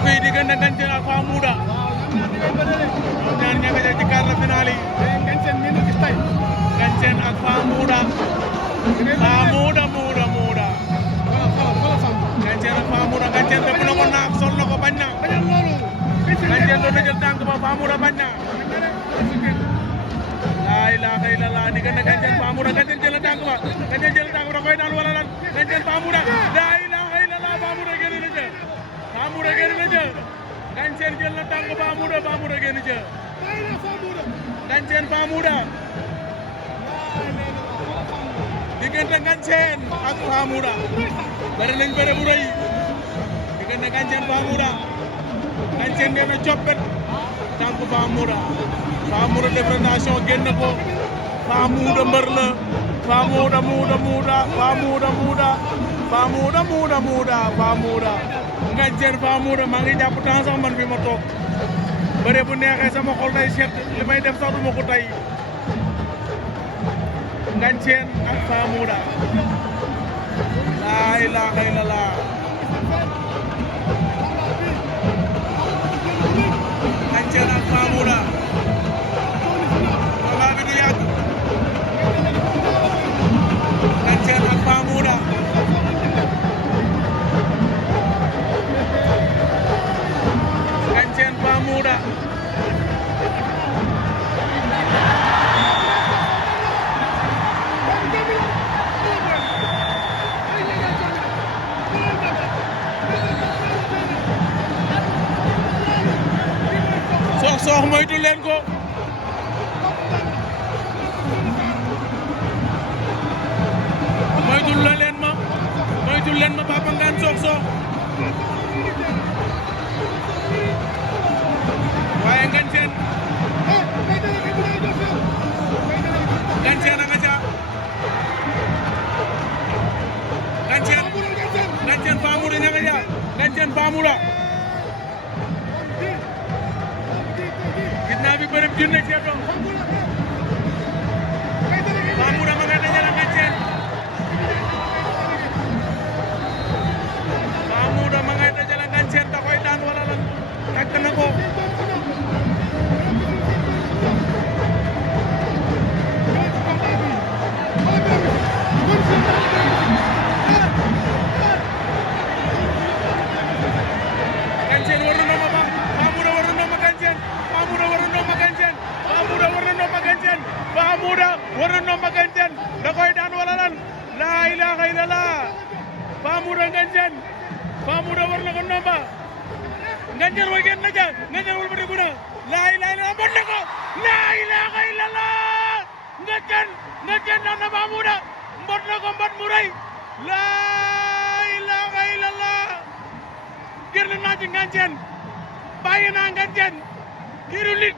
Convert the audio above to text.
mbokk yi diggante Ngathien ak Famouda ñoom ñaar ña nga ci quart de finale yi Ngathien ak Famouda Famouda Ngathien ak Famouda Ngathien def na ko naaf sol na ko bañ na Ngathien doon na jël tànk ba Famouda bañ na laa ilaaha illallah diggante Ngathien Famouda Ngathien jël na tànk ba Ngathien jël tànk ba da koy daan wala lan Ngathien Famouda laa ilaaha illallah Famouda génn na ca Famouda génn na ca Ngathien jël na tànk Famouda génn ca Ngathien Famouda diggante Ngathien ak Famouda bari nañ bëre bu rëy diggante Ngathien Famouda Ngathien ngeen a coppet tànk Famouda def rotation génn ko Famouda mbër la Famouda Ngathien Famouda maa ngi jàpp temps sax man fi ma toog bëre bu neexee sama xol day seet li may def sax du ma ko tey Ngathien ak Famouda laa ilaaha illallah Ngathien ak Famouda combat bi du yàgg Ngathien ak Famouda Ngathien Famouda Sokh moytu leen ko moytul leen ma Papa Ngane Sokh waaye Ngathien a nga ca Ngathien Famouda ña nga ca Ngathien Famouda gis naa fi bërëb junne ceeb doom Famouda ma ngay dajale Ngathien Famouda ma ngay dajale Ngathien da koy daan wala lan takk na ko Ngathien war na ndomba ba Famouda war na ndomba Ngathien Famouda war na ndomba Ngathien Famouda war na ndomba Ngathien Famouda war na ndomba Ngathien da koy daan wala lan laa ilaaha illallah Famouda Ngathien Famouda war na ko ndomba Ngathien way génn na ca Ngathien wal ba déggu na laa ilaaha illallah mën na ko laa ilaaha illallah Ngathien daan na Famouda mbot na ko mbot mu rëy laa ilaaha illallah génn naa ci Ngathien bàyyi naa Ngathien kiiru lit